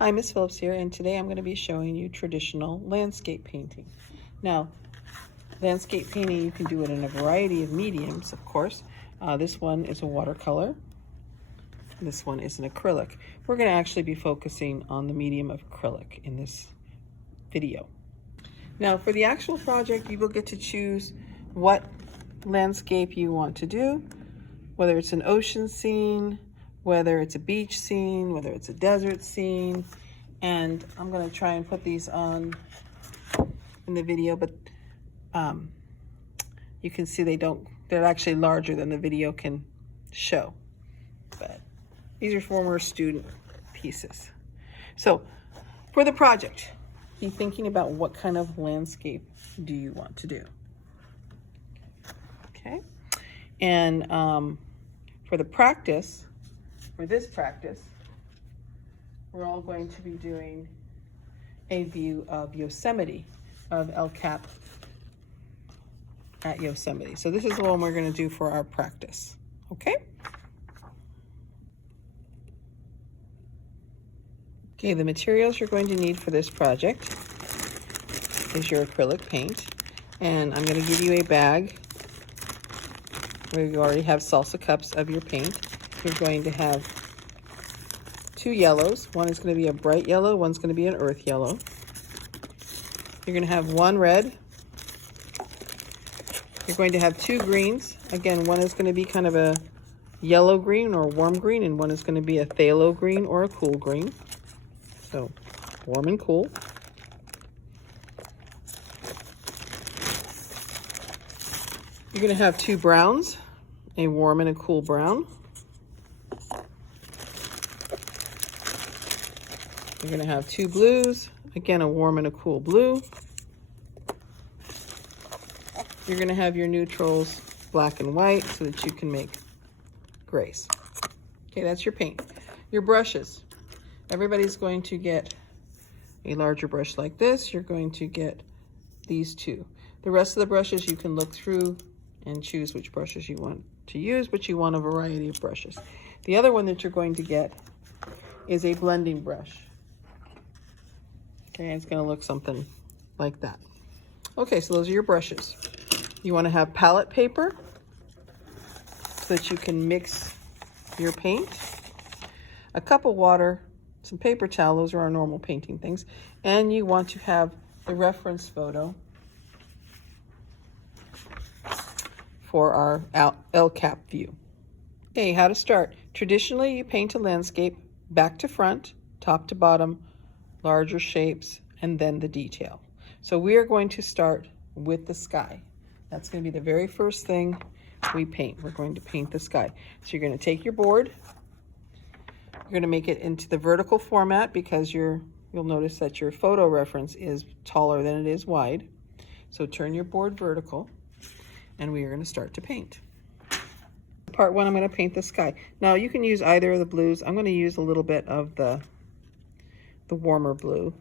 Hi, Miss Phillips here, and today I'm going to be showing you traditional landscape painting. Now, landscape painting, you can do it in a variety of mediums, of course. This one is a watercolor. This one is an acrylic. We're going to actually be focusing on the medium of acrylic in this video. Now, for the actual project, you will get to choose what landscape you want to do, whether it's an ocean scene, whether it's a beach scene, whether it's a desert scene. And I'm going to try and put these on in the video, but you can see they're actually larger than the video can show. But these are former student pieces. So for the project, be thinking about what kind of landscape do you want to do. Okay. And for this practice, we're all going to be doing a view of Yosemite, of El Cap at Yosemite. So this is the one we're going to do for our practice, okay? Okay, the materials you're going to need for this project is your acrylic paint. And I'm going to give you a bag where you already have salsa cups of your paint. You're going to have 2 yellows. One is going to be a bright yellow, one's going to be an earth yellow. You're going to have 1 red. You're going to have 2 greens. Again, one is going to be kind of a yellow green or warm green, and one is going to be a phthalo green or a cool green. So, warm and cool. You're going to have 2 browns, a warm and a cool brown. You're going to have 2 blues, again, a warm and a cool blue. You're going to have your neutrals, black and white, so that you can make grays. Okay, that's your paint. Your brushes. Everybody's going to get a larger brush like this. You're going to get these 2. The rest of the brushes you can look through and choose which brushes you want to use, but you want a variety of brushes. The other one that you're going to get is a blending brush. Okay, it's going to look something like that. Okay, so those are your brushes. You want to have palette paper so that you can mix your paint, a cup of water, some paper towel, those are our normal painting things, and you want to have the reference photo for our El Cap view. Okay, how to start. Traditionally, you paint a landscape back to front, top to bottom, larger shapes, and then the detail. So we are going to start with the sky. That's going to be the very first thing we paint. We're going to paint the sky. So you're going to take your board. You're going to make it into the vertical format because you'll notice that your photo reference is taller than it is wide. So turn your board vertical, and we are going to start to paint. Part 1, I'm going to paint the sky. Now you can use either of the blues. I'm going to use a little bit of the warmer blue.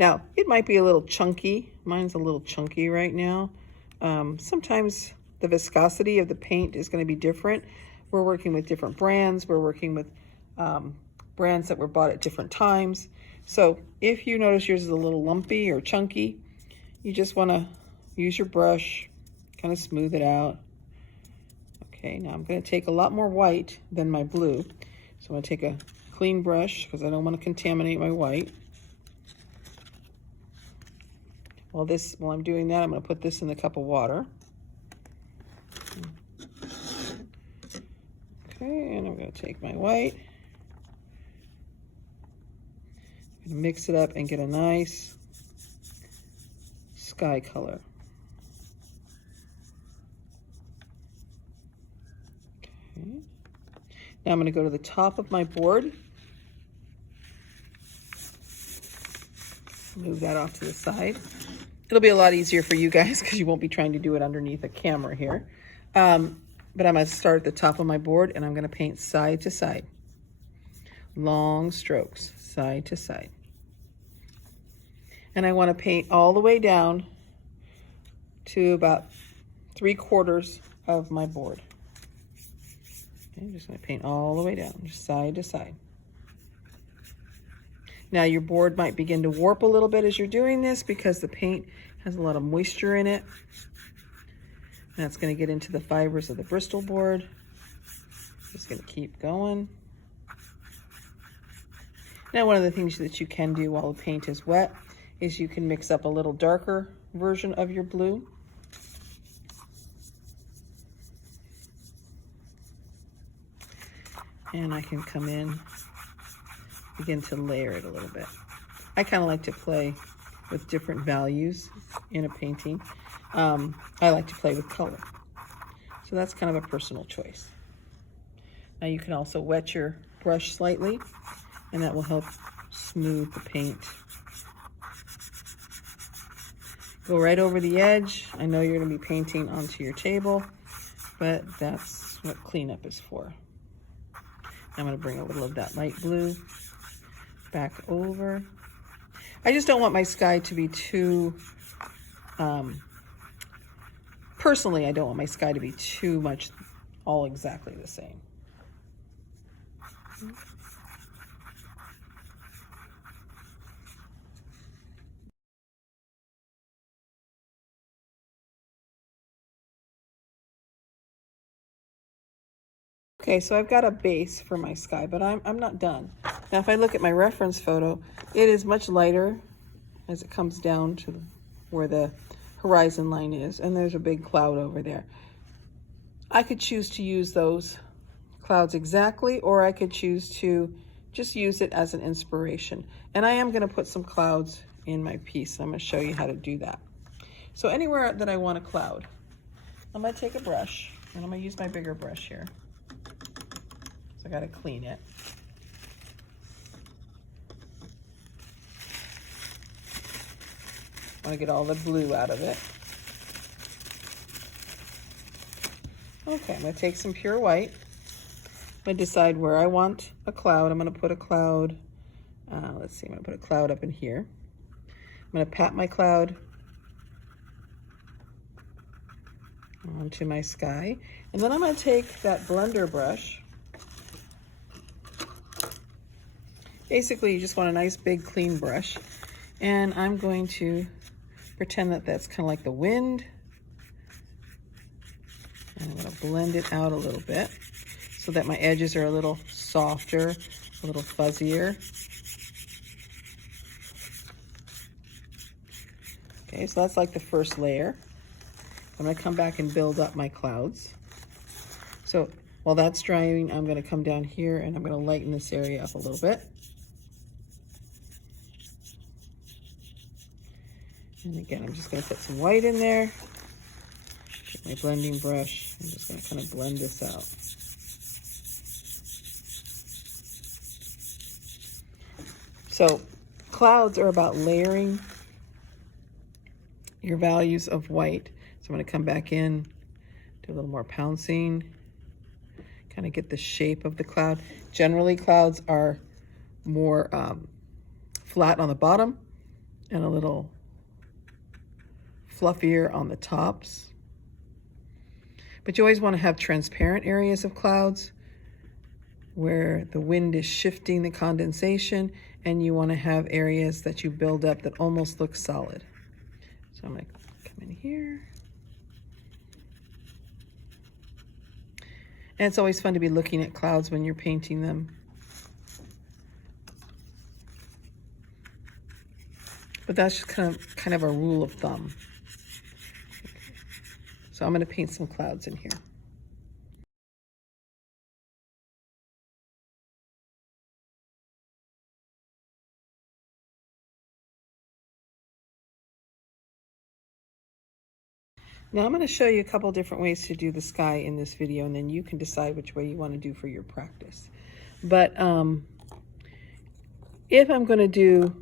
Now, it might be a little chunky. Mine's a little chunky right now. Sometimes the viscosity of the paint is going to be different. We're working with different brands. We're working with brands that were bought at different times. So if you notice yours is a little lumpy or chunky, you just want to use your brush, kind of smooth it out. Okay, now I'm going to take a lot more white than my blue. So I'm going to take a clean brush because I don't want to contaminate my white. While I'm doing that, I'm going to put this in the cup of water. Okay, and I'm going to take my white. I'm going to mix it up and get a nice sky color. Okay. Now I'm going to go to the top of my board. Move that off to the side. It'll be a lot easier for you guys because you won't be trying to do it underneath a camera here. But I'm going to start at the top of my board, and I'm going to paint side to side. Long strokes, side to side. And I want to paint all the way down to about 3/4 of my board. Okay, I'm just going to paint all the way down, just side to side. Now your board might begin to warp a little bit as you're doing this because the paint has a lot of moisture in it. That's going to get into the fibers of the Bristol board. Just going to keep going. Now one of the things that you can do while the paint is wet is you can mix up a little darker version of your blue. And I can come in, begin to layer it a little bit. I kind of like to play with different values in a painting. I like to play with color. So that's kind of a personal choice. Now you can also wet your brush slightly, and that will help smooth the paint. Go right over the edge. I know you're going to be painting onto your table, but that's what cleanup is for. I'm going to bring a little of that light blue back over. I just don't want my sky to be too, personally, I don't want my sky to be too much all exactly the same. Okay, so I've got a base for my sky, but I'm not done. Now, if I look at my reference photo, it is much lighter as it comes down to where the horizon line is, and there's a big cloud over there. I could choose to use those clouds exactly, or I could choose to just use it as an inspiration. And I am going to put some clouds in my piece. I'm going to show you how to do that. So anywhere that I want a cloud, I'm going to take a brush, and I'm going to use my bigger brush here. So I got to clean it. I want to get all the blue out of it. Okay, I'm going to take some pure white. I'm going to decide where I want a cloud. I'm going to put a cloud, let's see, I'm going to put a cloud up in here. I'm going to pat my cloud onto my sky. And then I'm going to take that blender brush. Basically, you just want a nice big clean brush. And I'm going to pretend that that's kind of like the wind. And I'm going to blend it out a little bit so that my edges are a little softer, a little fuzzier. Okay, so that's like the first layer. I'm going to come back and build up my clouds. So while that's drying, I'm going to come down here and I'm going to lighten this area up a little bit. And again, I'm just going to put some white in there. Get my blending brush. I'm just going to kind of blend this out. So clouds are about layering your values of white. So I'm going to come back in, do a little more pouncing, kind of get the shape of the cloud. Generally, clouds are more flat on the bottom and a little fluffier on the tops. But you always want to have transparent areas of clouds where the wind is shifting the condensation, and you want to have areas that you build up that almost look solid. So I'm going to come in here. And it's always fun to be looking at clouds when you're painting them. But that's just kind of a rule of thumb. So I'm going to paint some clouds in here. Now I'm going to show you a couple different ways to do the sky in this video, and then you can decide which way you want to do for your practice. But if I'm going to do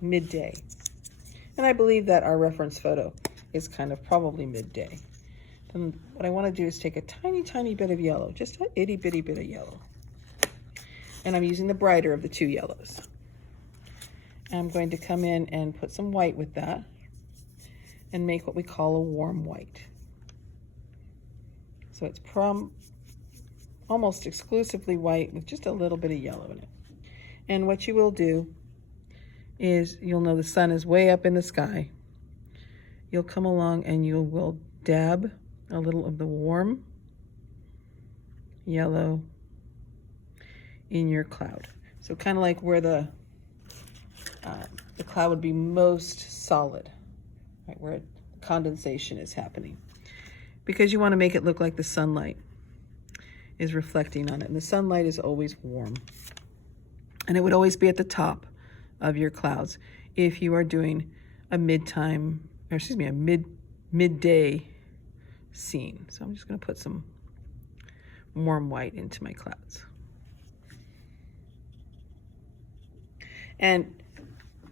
midday, and I believe that our reference photo is kind of probably midday, then what I want to do is take a tiny, tiny bit of yellow, just a itty bitty bit of yellow. And I'm using the brighter of the two yellows. And I'm going to come in and put some white with that and make what we call a warm white. So it's almost exclusively white with just a little bit of yellow in it. And what you will do is you'll know the sun is way up in the sky. You'll come along and you will dab a little of the warm yellow in your cloud. So kind of like where the cloud would be most solid, right, where condensation is happening. Because you want to make it look like the sunlight is reflecting on it. And the sunlight is always warm. And it would always be at the top of your clouds if you are doing a midday scene. So I'm just going to put some warm white into my clouds. And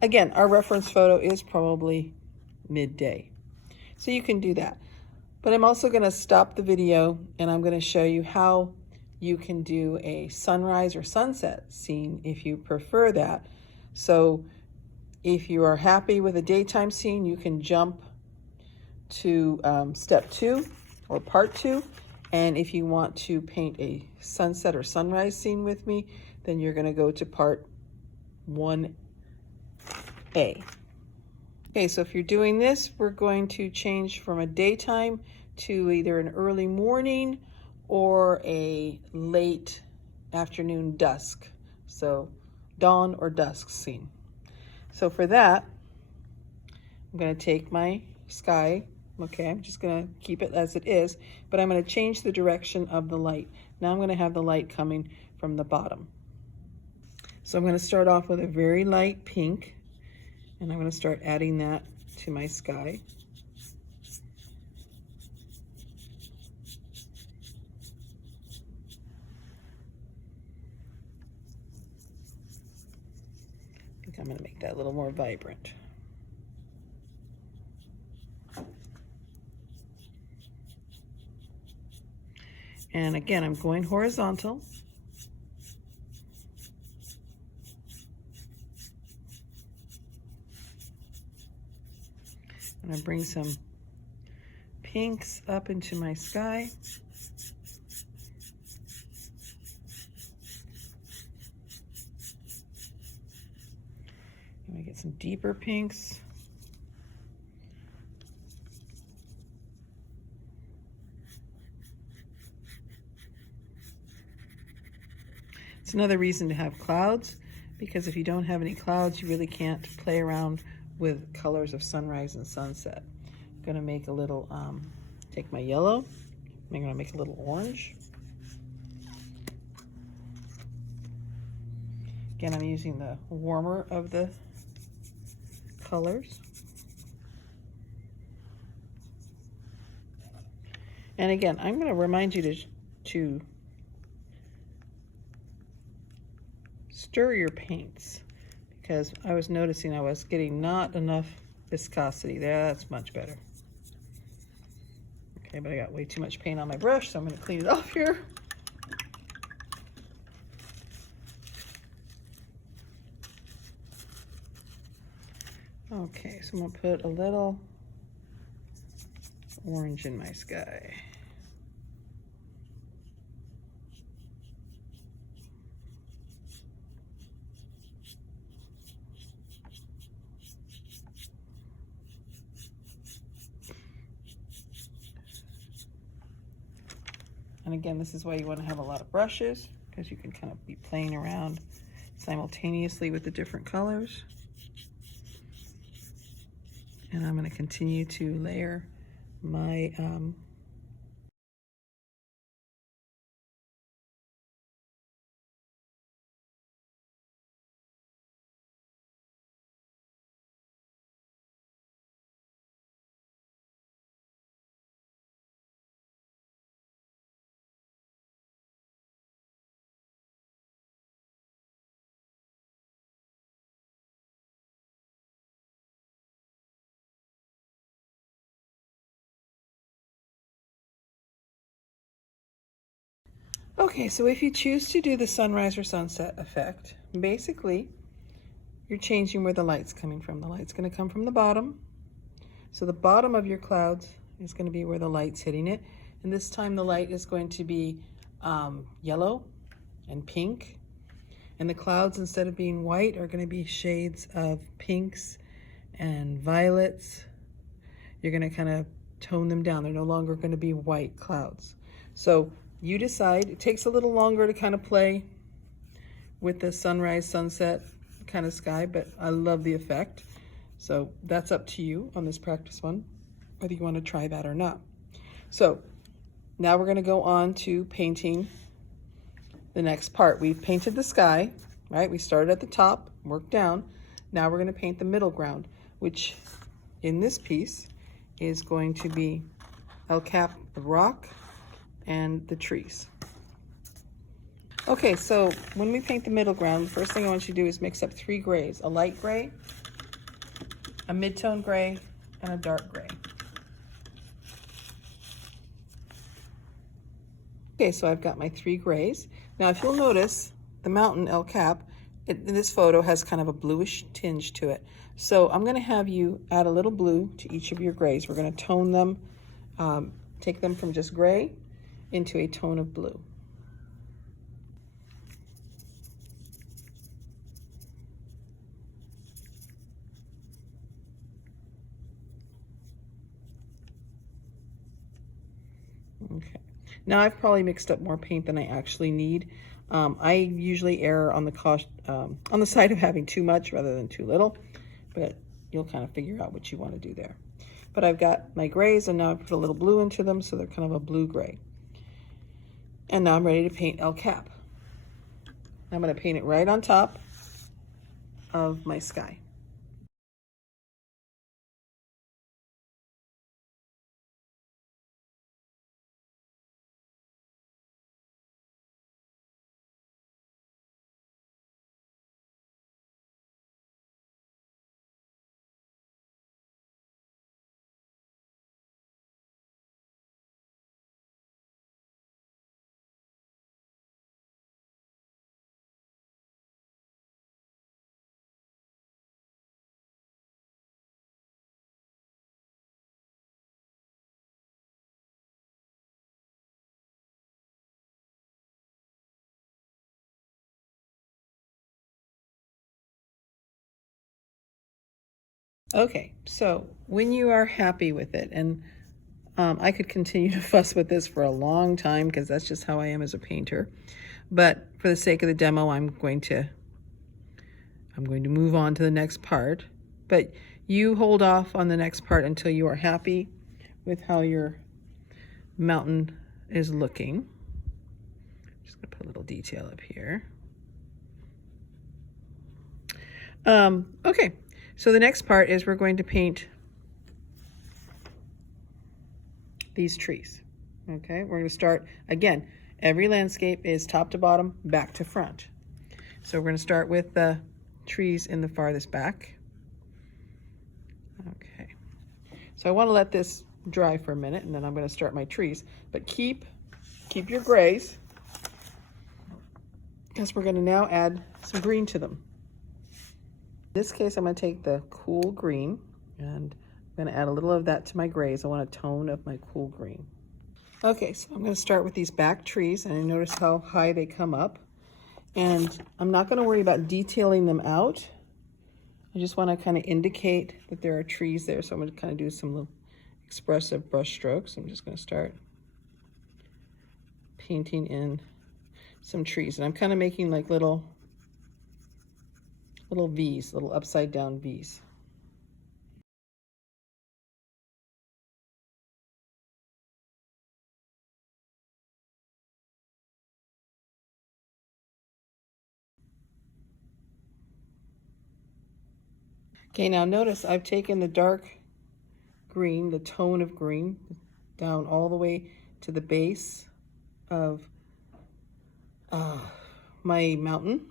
again, our reference photo is probably midday. So you can do that. But I'm also going to stop the video and I'm going to show you how you can do a sunrise or sunset scene if you prefer that. So if you are happy with a daytime scene, you can jump to step 2 or part 2. And if you want to paint a sunset or sunrise scene with me, then you're going to go to part 1A. Okay, so if you're doing this, we're going to change from a daytime to either an early morning or a late afternoon dusk. So dawn or dusk scene. So for that, I'm going to take my sky. Okay, I'm just going to keep it as it is, but I'm going to change the direction of the light. Now I'm going to have the light coming from the bottom. So I'm going to start off with a very light pink, and I'm going to start adding that to my sky. I think I'm going to make that a little more vibrant. And again, I'm going horizontal. And I bring some pinks up into my sky. And I get some deeper pinks. It's another reason to have clouds, because if you don't have any clouds, you really can't play around with colors of sunrise and sunset. I'm gonna make a little, take my yellow, I'm gonna make a little orange. Again, I'm using the warmer of the colors. And again, I'm gonna remind you to stir your paints, because I was noticing I was getting not enough viscosity. That's much better. Okay, but I got way too much paint on my brush, so I'm going to clean it off here. Okay, so I'm going to put a little orange in my sky. And again, this is why you want to have a lot of brushes, because you can kind of be playing around simultaneously with the different colors. And I'm going to continue to layer my Okay, so if you choose to do the sunrise or sunset effect, basically you're changing where the light's coming from. The light's going to come from the bottom. So the bottom of your clouds is going to be where the light's hitting it. And this time the light is going to be yellow and pink. And the clouds, instead of being white, are going to be shades of pinks and violets. You're going to kind of tone them down. They're no longer going to be white clouds. So you decide. It takes a little longer to kind of play with the sunrise, sunset kind of sky, but I love the effect. So that's up to you on this practice one, whether you want to try that or not. So now we're going to go on to painting the next part. We've painted the sky, right? We started at the top, worked down. Now we're going to paint the middle ground, which in this piece is going to be El Cap, the rock, and the trees. Okay, so when we paint the middle ground, the first thing I want you to do is mix up 3 grays: a light gray, a mid-tone gray, and a dark gray. Okay, so I've got my 3 grays. Now, if you'll notice, the mountain El Cap in this photo has kind of a bluish tinge to it. So I'm going to have you add a little blue to each of your grays. We're going to tone them, take them from just gray into a tone of blue. Okay. Now I've probably mixed up more paint than I actually need. I usually err on the side of having too much rather than too little, but you'll kind of figure out what you want to do there. But I've got my grays, and now I put a little blue into them, so they're kind of a blue-gray. And now I'm ready to paint El Cap. I'm going to paint it right on top of my sky. Okay, so when you are happy with it, and I could continue to fuss with this for a long time because that's just how I am as a painter, but for the sake of the demo, I'm going to move on to the next part. But you hold off on the next part until you are happy with how your mountain is looking. Just gonna put a little detail up here. Okay, so the next part is we're going to paint these trees. Okay, we're going to start again. Every landscape is top to bottom, back to front. So we're going to start with the trees in the farthest back. Okay, so I want to let this dry for a minute, and then I'm going to start my trees. But keep your grays, because we're going to now add some green to them. In this case, I'm going to take the cool green, and I'm going to add a little of that to my grays. I want a tone of my cool green. Okay, so I'm going to start with these back trees, and notice how high they come up. And I'm not going to worry about detailing them out. I just want to kind of indicate that there are trees there. So I'm going to kind of do some little expressive brush strokes. I'm just going to start painting in some trees. And I'm kind of making like little V's, little upside down V's. Okay, now notice I've taken the dark green, the tone of green, down all the way to the base of my mountain.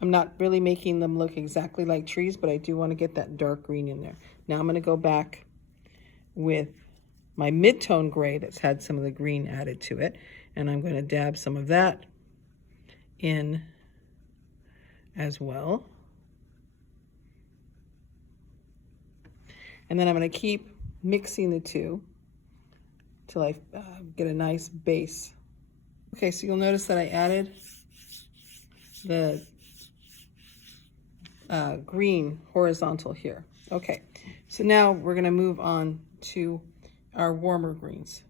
I'm not really making them look exactly like trees, but I do want to get that dark green in there. Now I'm going to go back with my mid-tone gray that's had some of the green added to it, and I'm going to dab some of that in as well. And then I'm going to keep mixing the two till I get a nice base. Okay, so you'll notice that I added the green horizontal here. Okay, so now we're going to move on to our warmer greens.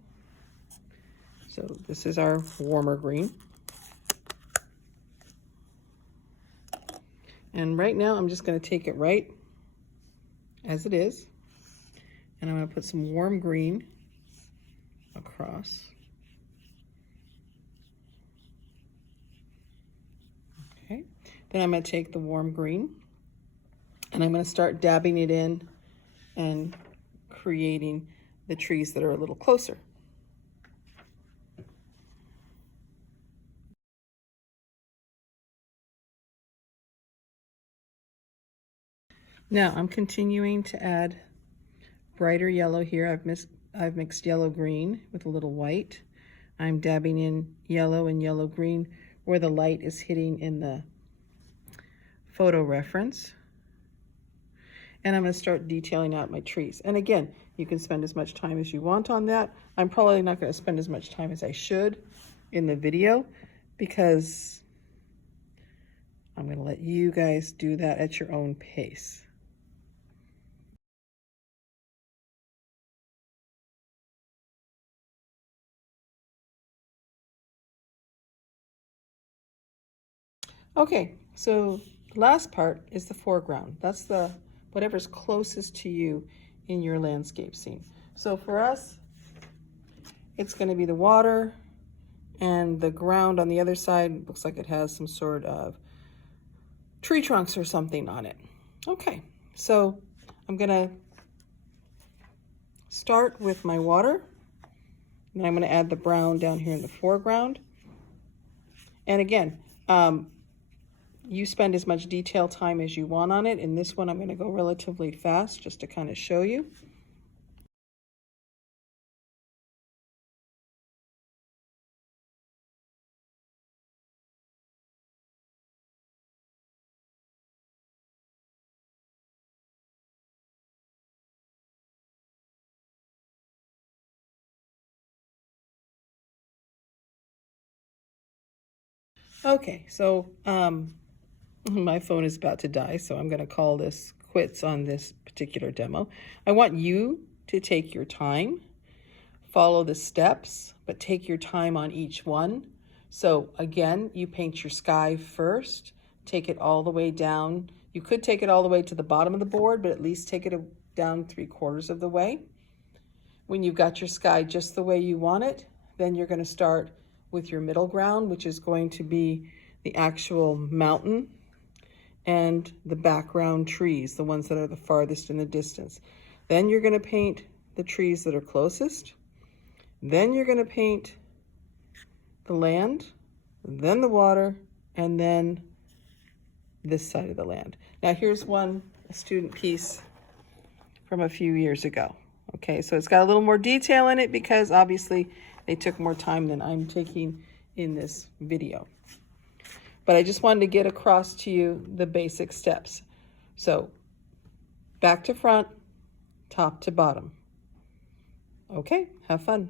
So this is our warmer green. And right now I'm just going to take it right as it is. And I'm going to put some warm green across. Okay, then I'm going to take the warm green and I'm going to start dabbing it in and creating the trees that are a little closer. Now I'm continuing to add brighter yellow here. I've mixed yellow green with a little white. I'm dabbing in yellow and yellow green where the light is hitting in the photo reference. And I'm going to start detailing out my trees. And again, you can spend as much time as you want on that. I'm probably not going to spend as much time as I should in the video because I'm going to let you guys do that at your own pace. Okay, so the last part is the foreground. That's the whatever's closest to you in your landscape scene. So for us, it's going to be the water, and the ground on the other side looks like it has some sort of tree trunks or something on it. Okay, so I'm going to start with my water, and then I'm going to add the brown down here in the foreground. And again, you spend as much detail time as you want on it. In this one, I'm going to go relatively fast just to kind of show you. Okay, so my phone is about to die, so I'm going to call this quits on this particular demo. I want you to take your time, follow the steps, but take your time on each one. So again, you paint your sky first, take it all the way down. You could take it all the way to the bottom of the board, but at least take it down 3/4 of the way. When you've got your sky just the way you want it, then you're going to start with your middle ground, which is going to be the actual mountain and the background trees, the ones that are the farthest in the distance. Then you're going to paint the trees that are closest. Then you're going to paint the land, then the water, and then this side of the land. Now here's a student piece from a few years ago. Okay, so it's got a little more detail in it because obviously they took more time than I'm taking in this video. But I just wanted to get across to you the basic steps. So back to front, top to bottom. Okay, have fun.